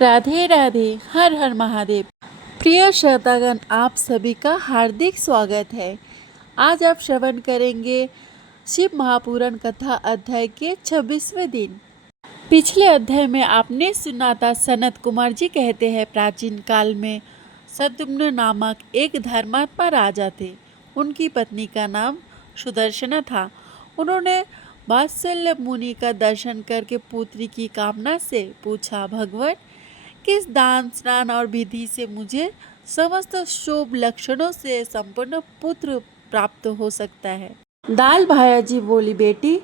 राधे राधे, हर हर महादेव। प्रिय श्रोतागण, आप सभी का हार्दिक स्वागत है। आज आप श्रवण करेंगे शिव महापुराण कथा अध्याय के 26वें दिन। पिछले अध्याय में आपने सुना था, सनत कुमार जी कहते हैं, प्राचीन काल में सद्युम्न नामक एक धर्मात्मा राजा थे। उनकी पत्नी का नाम सुदर्शना था। उन्होंने वात्सल्य मुनि का दर्शन करके पुत्री की कामना से पूछा, भगवान, किस दान स्नान और विधि से मुझे समस्त शुभ लक्षणों से संपन्न पुत्र प्राप्त हो सकता है। दाल भाया जी बोली, बेटी,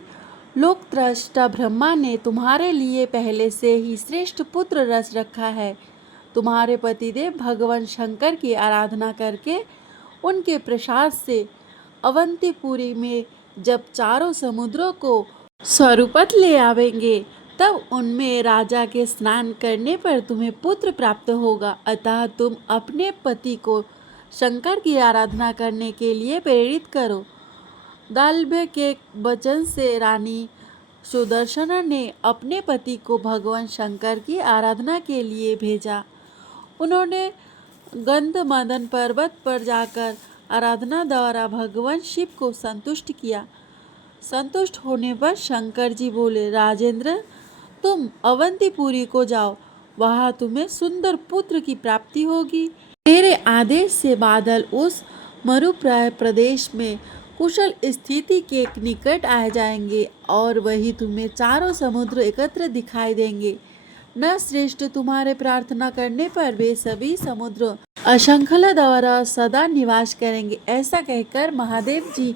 लोक त्रष्टा ब्रह्मा ने तुम्हारे लिए पहले से ही श्रेष्ठ पुत्र रच रखा है। तुम्हारे पतिदेव भगवान शंकर की आराधना करके उनके प्रसाद से अवंतीपुरी में जब चारों समुद्रों को स्वरूपत ले आवेंगे, तब उनमें राजा के स्नान करने पर तुम्हें पुत्र प्राप्त होगा। अतः तुम अपने पति को शंकर की आराधना करने के लिए प्रेरित करो। दाल्भ्य के वचन से रानी सुदर्शना ने अपने पति को भगवान शंकर की आराधना के लिए भेजा। उन्होंने गंधमदन पर्वत पर जाकर आराधना द्वारा भगवान शिव को संतुष्ट किया। संतुष्ट होने पर शंकर जी बोले, राजेंद्र, तुम अवंतीपुरी को जाओ, वहां तुम्हें सुंदर पुत्र की प्राप्ति होगी। तेरे आदेश से बादल उस मरुप्राय प्रदेश में कुशल स्थिति के निकट आ जाएंगे और वही तुम्हें चारों समुद्र एकत्र दिखाई देंगे। न श्रेष्ठ, तुम्हारे प्रार्थना करने पर वे सभी समुद्र अशंखला द्वारा सदा निवास करेंगे। ऐसा कहकर महादेव जी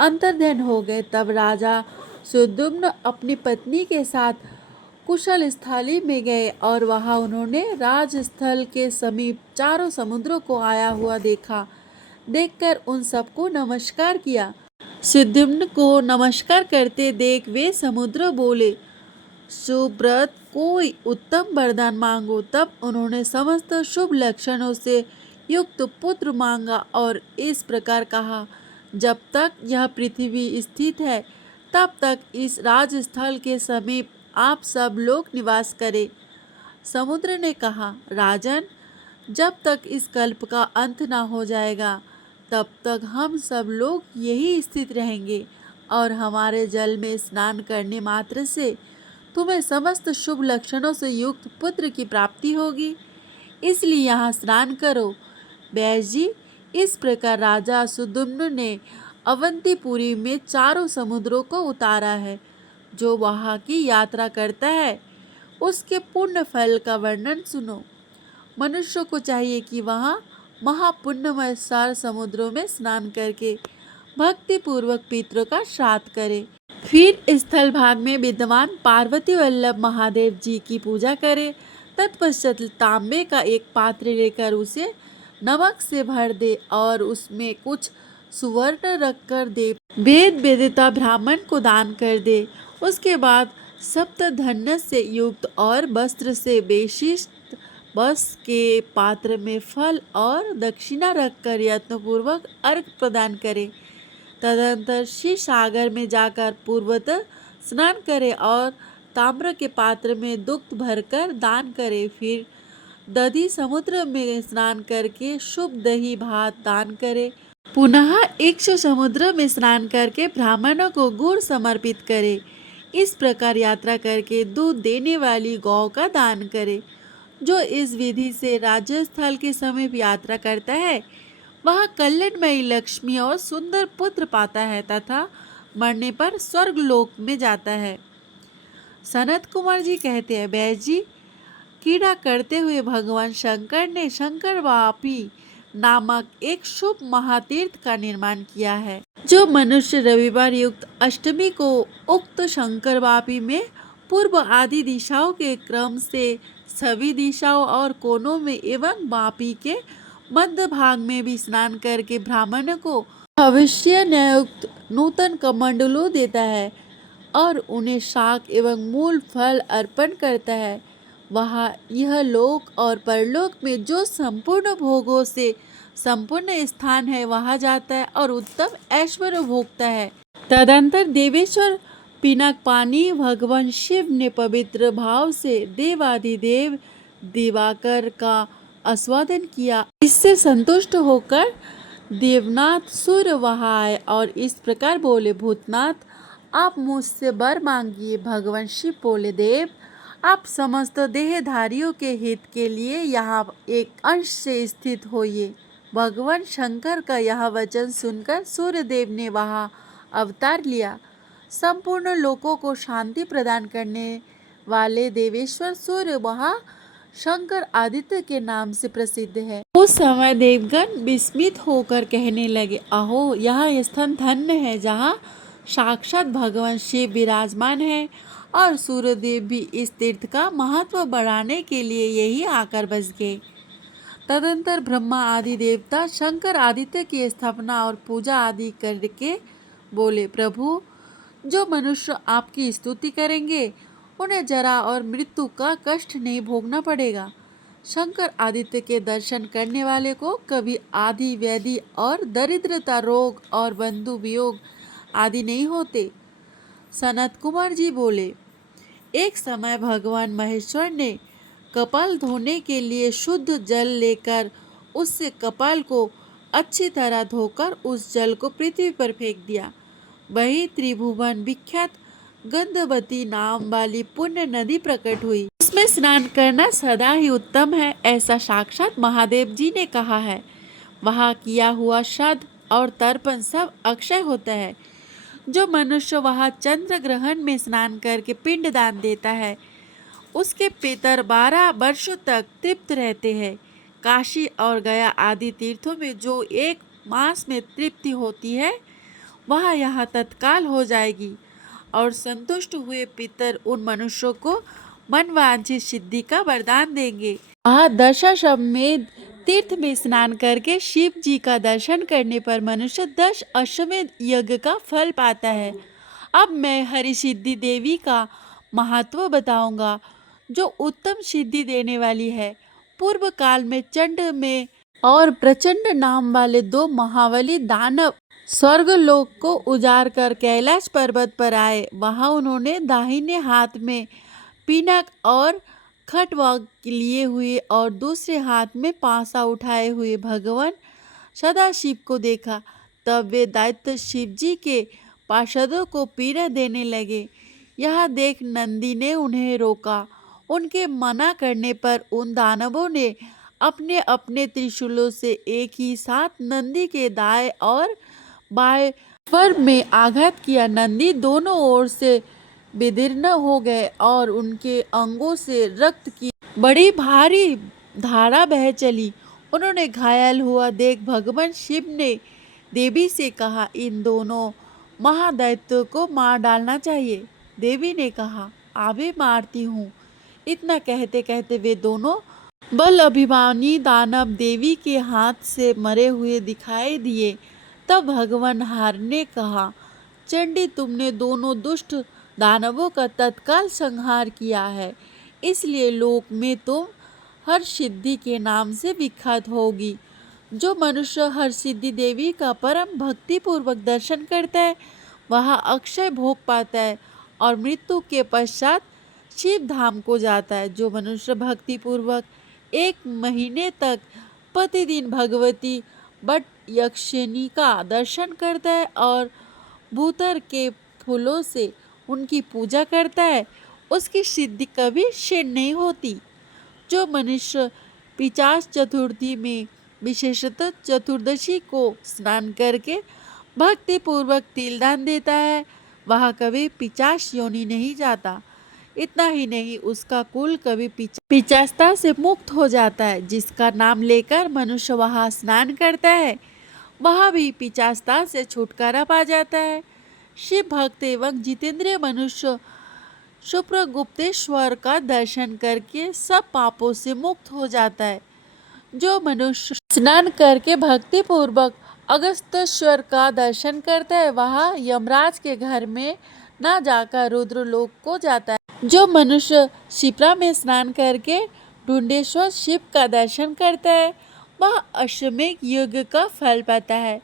अंतर्ध्यान हो गए। तब राजा सुद्युम्न अपनी पत्नी के साथ कुशल स्थली में गए और वहां उन्होंने राजस्थल के समीप चारों समुद्रों को आया हुआ देखा। देखकर उन सबको नमस्कार किया। सुद्युम्न को नमस्कार करते देख वे समुद्र बोले, सुब्रत, कोई उत्तम वरदान मांगो। तब उन्होंने समस्त शुभ लक्षणों से युक्त पुत्र मांगा और इस प्रकार कहा, जब तक यह पृथ्वी स्थित है तब तक इस राजस्थल के समीप आप सब लोग निवास करें। समुद्र ने कहा, राजन, जब तक इस कल्प का अंत ना हो जाएगा तब तक हम सब लोग यही स्थित रहेंगे और हमारे जल में स्नान करने मात्र से तुम्हें समस्त शुभ लक्षणों से युक्त पुत्र की प्राप्ति होगी। इसलिए यहाँ स्नान करो। व्यास जी, इस प्रकार राजा सुद्युम्न ने अवंतीपुरी में चारों समुद्रों को उतारा है। जो वहाँ की यात्रा करता है उसके पुण्य फल का वर्णन सुनो। मनुष्य को चाहिए कि वहाँ महापुण्यमय सार समुद्रों में स्नान करके भक्ति पूर्वक पितरों का श्राद्ध करे। फिर स्थल भाग में विद्वान पार्वती वल्लभ महादेव जी की पूजा करे। तत्पश्चात तांबे का एक पात्र लेकर उसे नमक से भर दे और उसमें कुछ सुवर्ण रखकर दे वेद वेदिता ब्राह्मण को दान कर दे। उसके बाद सप्त धन्य से युक्त और वस्त्र से विशिष्ट बस के पात्र में फल और दक्षिणा रखकर यत्नपूर्वक अर्घ प्रदान करे। तदंतर शिव सागर में जाकर पूर्वतः स्नान करे और ताम्र के पात्र में दुग्ध भरकर दान करे। फिर दधि समुद्र में स्नान करके शुभ दही भात दान करे। पुनः इक्ष समुद्र में स्नान करके ब्राह्मणों को गुड़ समर्पित करे। इस प्रकार यात्रा करके दूध देने वाली गौ का दान करे। जो इस विधि से राजस्थल के समीप यात्रा करता है वह कल्याणमयी लक्ष्मी और सुंदर पुत्र पाता है तथा मरने पर स्वर्ग लोक में जाता है। सनत कुमार जी कहते हैं, व्यास जी, क्रीड़ा करते हुए भगवान शंकर ने शंकर वापी नामक एक शुभ महातीर्थ का निर्माण किया है। जो मनुष्य रविवार युक्त अष्टमी को उक्त शंकर वापी में पूर्व आदि दिशाओं के क्रम से सभी दिशाओं और कोनों में एवं वापी के मध्य भाग में भी स्नान करके ब्राह्मण को भविष्य न्यायुक्त नूतन कमंडलू देता है और उन्हें शाक एवं मूल फल अर्पण करता है, वहाँ यह लोक और परलोक में जो संपूर्ण भोगों से संपूर्ण स्थान है वहाँ जाता है और उत्तम ऐश्वर्य भोगता है। तदंतर देवेश्वर पिनाक पानी भगवान शिव ने पवित्र भाव से देवाधिदेव दिवाकर का आस्वादन किया। इससे संतुष्ट होकर देवनाथ सूर्य वहाँ आए और इस प्रकार बोले, भूतनाथ, आप मुझसे वर मांगिए। भगवान शिव बोले, देव, आप समस्त देहधारियों के हित के लिए यहाँ एक अंश से स्थित होइए। भगवान शंकर का यह वचन सुनकर सूर्यदेव ने वहाँ अवतार लिया। संपूर्ण लोकों को शांति प्रदान करने वाले देवेश्वर सूर्य वहाँ शंकर आदित्य के नाम से प्रसिद्ध है। उस समय देवगण विस्मित होकर कहने लगे, अहो, यह स्थान धन्य है जहाँ साक्षात भगवान शिव विराजमान है और सूर्यदेव भी इस तीर्थ का महत्व बढ़ाने के लिए यही आकर बस गए। तदंतर ब्रह्मा आदि देवता शंकर आदित्य की स्थापना और पूजा आदि करके बोले, प्रभु, जो मनुष्य आपकी स्तुति करेंगे उन्हें जरा और मृत्यु का कष्ट नहीं भोगना पड़ेगा। शंकर आदित्य के दर्शन करने वाले को कभी आदि व्याधि और दरिद्रता, रोग और बंधु वियोग आदि नहीं होते। सनत कुमार जी बोले, एक समय भगवान महेश्वर ने कपाल धोने के लिए शुद्ध जल लेकर उससे कपाल को अच्छी तरह धोकर उस जल को पृथ्वी पर फेंक दिया। वही त्रिभुवन विख्यात गंधवती नाम वाली पुण्य नदी प्रकट हुई। उसमें स्नान करना सदा ही उत्तम है, ऐसा साक्षात महादेव जी ने कहा है। वहाँ किया हुआ श्राद्ध और तर्पण सब अक्षय होता है। जो मनुष्य वहाँ चंद्र ग्रहण में स्नान करके पिंड दान देता है उसके पितर 12 वर्षों तक तृप्त रहते हैं। काशी और गया आदि तीर्थों में जो एक मास में तृप्ति होती है वह यहाँ तत्काल हो जाएगी और संतुष्ट हुए पितर उन मनुष्यों को मनवांछित सिद्धि का वरदान देंगे। दशाश्वमेध तीर्थ में स्नान करके शिव जी का दर्शन करने पर मनुष्य 10 अश्वमेध यज्ञ का फल पाता है। अब मैं हरिसिद्धि देवी का महत्व बताऊंगा जो उत्तम सिद्धि देने वाली है। पूर्व काल में चंड में और प्रचंड नाम वाले 2 महाबली दानव स्वर्गलोक को उजाड़ कर कैलाश पर्वत पर आए। वहां उन्होंने दाहिने हाथ में पिनाक और खटवाग लिए हुए और दूसरे हाथ में पासा उठाए हुए भगवान सदाशिव को देखा। तब वे दैत्य शिव जी के पार्षदों को पीड़ा देने लगे। यह देख नंदी ने उन्हें रोका। उनके मना करने पर उन दानवों ने अपने अपने त्रिशूलों से एक ही साथ नंदी के दाएं और बाएं पर में आघात किया। नंदी दोनों ओर से विदीर्ण हो गए और उनके अंगों से रक्त की बड़ी भारी धारा बह चली। उन्होंने घायल हुआ देख भगवान शिव ने देवी से कहा, इन दोनों महादैत्यों को मार डालना चाहिए। देवी ने कहा, अभी मारती हूँ। इतना कहते कहते वे दोनों बल अभिमानी दानव देवी के हाथ से मरे हुए दिखाई दिए। तब भगवान हर ने कहा, चंडी, तुमने दोनों दुष्ट दानवों का तत्काल संहार किया है, इसलिए लोक में तुम हर सिद्धि के नाम से विख्यात होगी। जो मनुष्य हर सिद्धि देवी का परम भक्ति पूर्वक दर्शन करता है वह अक्षय भोग पाता है और मृत्यु के पश्चात शिव धाम को जाता है। जो मनुष्य भक्ति पूर्वक 1 महीने तक प्रतिदिन भगवती बट यक्षिणी का दर्शन करता है और भूतर के फूलों से उनकी पूजा करता है उसकी सिद्धि कभी क्षीण नहीं होती। जो मनुष्य पिशाच चतुर्थी में विशेषतः चतुर्दशी को स्नान करके भक्ति पूर्वक तिलदान देता है वह कभी पिशाच योनि नहीं जाता। इतना ही नहीं, उसका कुल कभी पिशाचता से मुक्त हो जाता है। जिसका नाम लेकर मनुष्य वहाँ स्नान करता है वह भी पिशाचता से छुटकारा पा जाता है। शिव भक्त एवं जितेंद्रिय मनुष्य शुक्रगुप्तेश्वर का दर्शन करके सब पापों से मुक्त हो जाता है। जो मनुष्य स्नान करके भक्ति पूर्वक अगस्त्येश्वर का दर्शन करता है वह यमराज के घर में न जाकर रुद्रलोक को जाता है। जो मनुष्य शिप्रा में स्नान करके ढूंढेश्वर शिव का दर्शन करता है वह अश्वमेध यज्ञ का फल पाता है।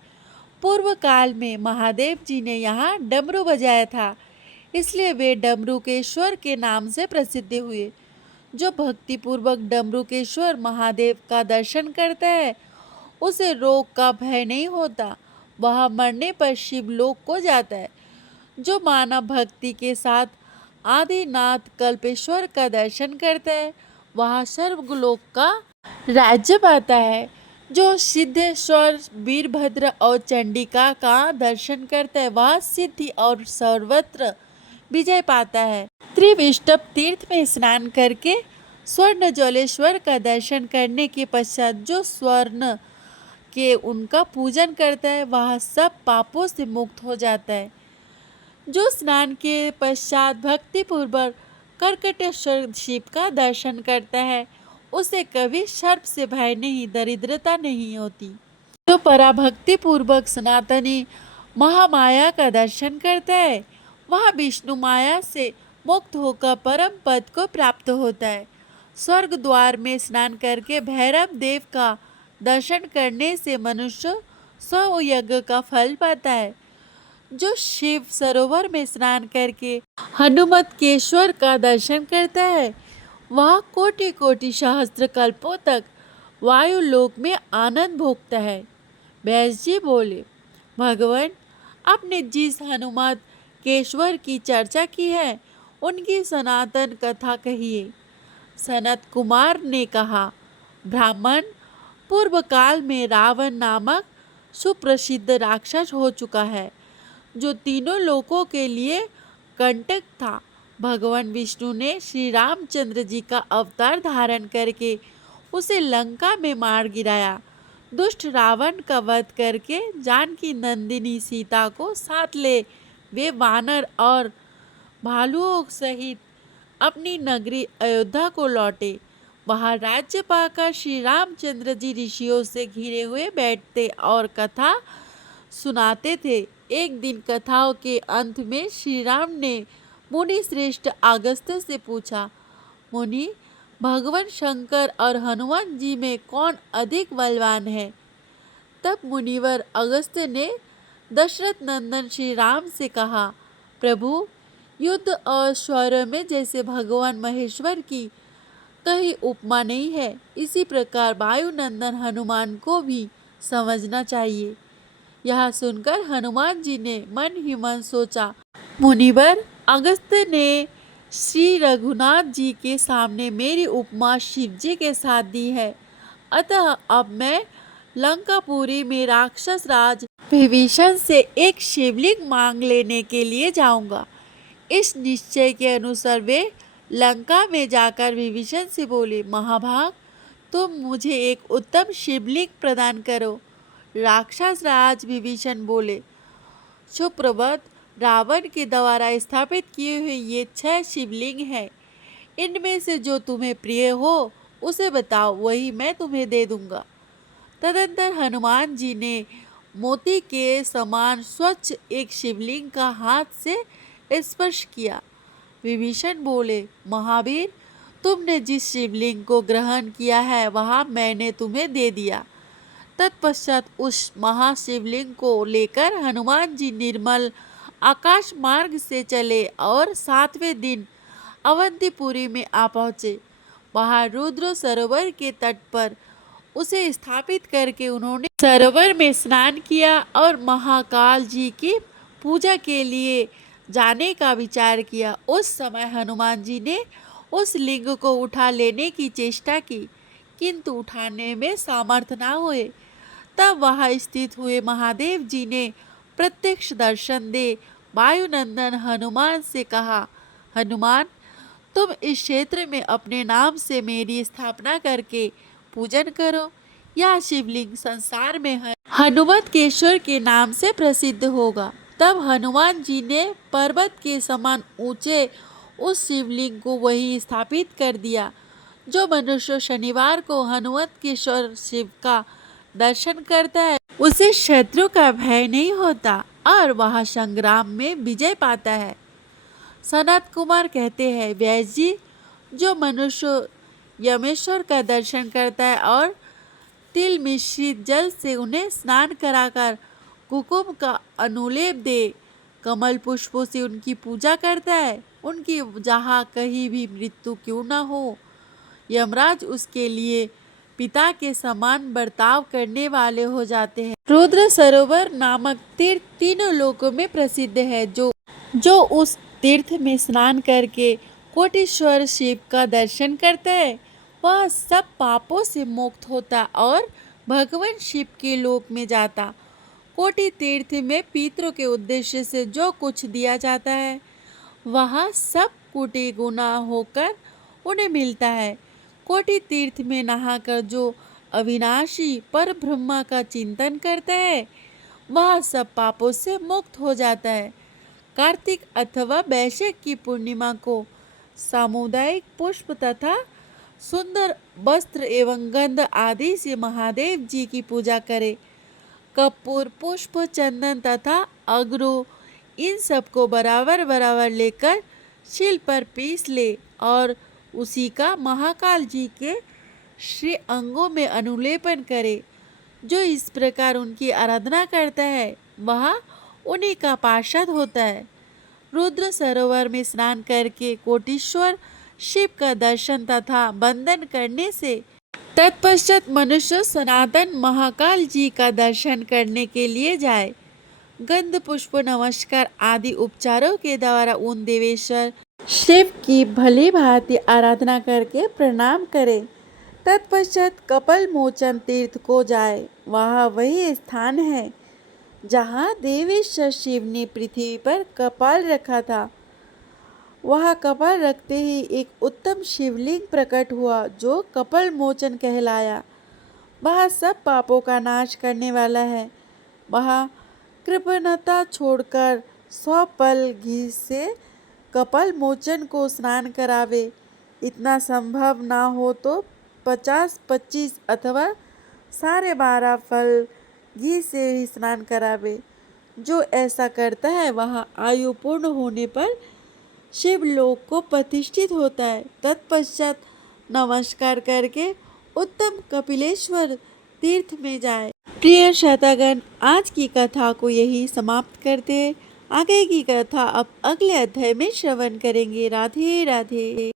पूर्व काल में महादेव जी ने यहाँ डमरू बजाया था, इसलिए वे डमरूकेश्वर के नाम से प्रसिद्ध हुए। जो भक्तिपूर्वक डमरुकेश्वर महादेव का दर्शन करता है उसे रोग का भय नहीं होता। वह मरने पर शिवलोक को जाता है। जो मानव भक्ति के साथ आदिनाथ कल्पेश्वर का दर्शन करता है वह सर्वलोक का राज्य पाता है। जो सिद्धेश्वर वीरभद्र और चंडिका का दर्शन करता है वह सिद्धि और सर्वत्र विजय पाता है। त्रिविष्टप तीर्थ में स्नान करके स्वर्ण जलेश्वर का दर्शन करने के पश्चात जो स्वर्ण के उनका पूजन करता है वह सब पापों से मुक्त हो जाता है। जो स्नान के पश्चात भक्तिपूर्वक कर्कटेश्वर शिव का दर्शन करता है उसे कभी सर्प से भय नहीं, दरिद्रता नहीं होती। जो पराभक्ति पूर्वक सनातनी महामाया का दर्शन करता है वह विष्णु माया से मुक्त होकर परम पद को प्राप्त होता है। स्वर्ग द्वार में स्नान करके भैरव देव का दर्शन करने से मनुष्य 100 यज्ञ का फल पाता है। जो शिव सरोवर में स्नान करके हनुमतकेश्वर का दर्शन करता है वह कोटि कोटि सहस्त्र कल्पों तक वायुलोक में आनंद भोगता है। व्यास जी बोले, भगवान आपने जिस हनुमत केश्वर की चर्चा की है उनकी सनातन कथा कहिए। सनत कुमार ने कहा, ब्राह्मण, पूर्व काल में रावण नामक सुप्रसिद्ध राक्षस हो चुका है जो तीनों लोकों के लिए कंटक था। भगवान विष्णु ने श्री रामचंद्र जी का अवतार धारण करके उसे लंका में मार गिराया। दुष्ट रावण का वध करके जानकी नंदिनी सीता को साथ ले वे वानर और भालुओं सहित अपनी नगरी अयोध्या को लौटे। वहाँ राज्य पाकर श्री रामचंद्र जी ऋषियों से घिरे हुए बैठते और कथा सुनाते थे। एक दिन कथाओं के अंत में श्री राम ने मुनि श्रेष्ठ अगस्त्य से पूछा, मुनि, भगवान शंकर और हनुमान जी में कौन अधिक बलवान है? तब मुनिवर अगस्त्य ने दशरथ नंदन श्री राम से कहा, प्रभु, युद्ध और शौर्य में जैसे भगवान महेश्वर की कहीं उपमा नहीं है, इसी प्रकार वायुनंदन हनुमान को भी समझना चाहिए। यह सुनकर हनुमान जी ने मन ही मन सोचा, मुनिवर अगस्त्य ने श्री रघुनाथ जी के सामने मेरी उपमा शिव जी के साथ दी है, अतः अब मैं लंकापुरी में राक्षस राज विभीषण से एक शिवलिंग मांग लेने के लिए जाऊंगा। इस निश्चय के अनुसार वे लंका में जाकर विभीषण से बोले, महाभाग, तुम मुझे एक उत्तम शिवलिंग प्रदान करो। राक्षस राज विभीषण बोले, सुप्रभात, रावण के द्वारा स्थापित किए हुए ये 6 शिवलिंग हैं। इनमें से जो तुम्हें प्रिय हो उसे बताओ, वही मैं तुम्हें दे दूंगा। तदंतर हनुमान जी ने मोती के समान स्वच्छ एक शिवलिंग का हाथ से स्पर्श किया। विभीषण बोले, महावीर, तुमने जिस शिवलिंग को ग्रहण किया है वह मैंने तुम्हें दे दिया। तत्पश्चात उस महाशिवलिंग को लेकर हनुमान जी निर्मल आकाश मार्ग से चले और 7वें दिन अवंतीपुरी में आ पहुँचे। वहाँ रुद्र सरोवर के तट पर उसे स्थापित करके उन्होंने सरोवर में स्नान किया और महाकाल जी की पूजा के लिए जाने का विचार किया। उस समय हनुमान जी ने उस लिंग को उठा लेने की चेष्टा की, किंतु उठाने में सामर्थ न हुए। तब वहाँ स्थित हुए महादेव जी ने प्रत्यक्ष दर्शन दे वायुनंदन हनुमान से कहा, हनुमान, तुम इस क्षेत्र में अपने नाम से मेरी स्थापना करके पूजन करो। यह शिवलिंग संसार में हनुमतकेश्वर के नाम से प्रसिद्ध होगा। तब हनुमान जी ने पर्वत के समान ऊंचे उस शिवलिंग को वहीं स्थापित कर दिया। जो मनुष्य शनिवार को हनुमतकेश्वर शिव का दर्शन करता है उसे शत्रु का भय नहीं होता और वह संग्राम में विजय पाता है। सनत कुमार कहते हैं, व्यास जी, जो मनुष्य यमेश्वर का दर्शन करता है और तिल मिश्रित जल से उन्हें स्नान कराकर कुकुम का अनुलेप दे, कमल पुष्पों से उनकी पूजा करता है, उनकी जहाँ कहीं भी मृत्यु क्यों न हो, यमराज उसके लिए पिता के समान बर्ताव करने वाले हो जाते हैं। रुद्र सरोवर नामक तीर्थ तीनों लोकों में प्रसिद्ध है। जो उस तीर्थ में स्नान करके कोटीश्वर शिव का दर्शन करता है वह सब पापों से मुक्त होता और भगवान शिव के लोक में जाता। कोटि तीर्थ में पितरों के उद्देश्य से जो कुछ दिया जाता है वह सब कोटि गुना होकर उन्हें मिलता है। कोटि तीर्थ में नहाकर जो अविनाशी पर ब्रह्मा का चिंतन करता है वह सब पापों से मुक्त हो जाता है। कार्तिक अथवा वैशाख की पूर्णिमा को सामुदायिक पुष्प तथा सुंदर वस्त्र एवं गंध आदि से महादेव जी की पूजा करें। कपूर, पुष्प, चंदन तथा अगरू इन सबको बराबर बराबर लेकर शिल पर पीस ले और उसी का महाकाल जी के श्री अंगों में अनुलेपन करे। जो इस प्रकार उनकी आराधना करता है वह उन्हीं का पार्षद होता है। रुद्र सरोवर में स्नान करके कोटीश्वर शिव का दर्शन तथा वंदन करने से तत्पश्चात मनुष्य सनातन महाकाल जी का दर्शन करने के लिए जाए। गंध, पुष्प, नमस्कार आदि उपचारों के द्वारा उन देवेश्वर शिव की भली भांति आराधना करके प्रणाम करे। तत्पश्चात कपाल मोचन तीर्थ को जाए। वहाँ वही स्थान है जहाँ देवेश्वर शिव ने पृथ्वी पर कपाल रखा था। वहाँ कपाल रखते ही एक उत्तम शिवलिंग प्रकट हुआ जो कपाल मोचन कहलाया। वह सब पापों का नाश करने वाला है। वह कृपणता छोड़कर 100 पल घी से कपाल मोचन को स्नान करावे। इतना संभव ना हो तो 50, 25 अथवा 12.5 फल घी से ही स्नान करावे। जो ऐसा करता है वह आयु पूर्ण होने पर शिवलोक को प्रतिष्ठित होता है। तत्पश्चात नमस्कार करके उत्तम कपिलेश्वर तीर्थ में जाए। प्रिय श्रोतागण, आज की कथा को यही समाप्त करते हैं। आगे की कथा अब अगले अध्याय में श्रवण करेंगे। राधे राधे।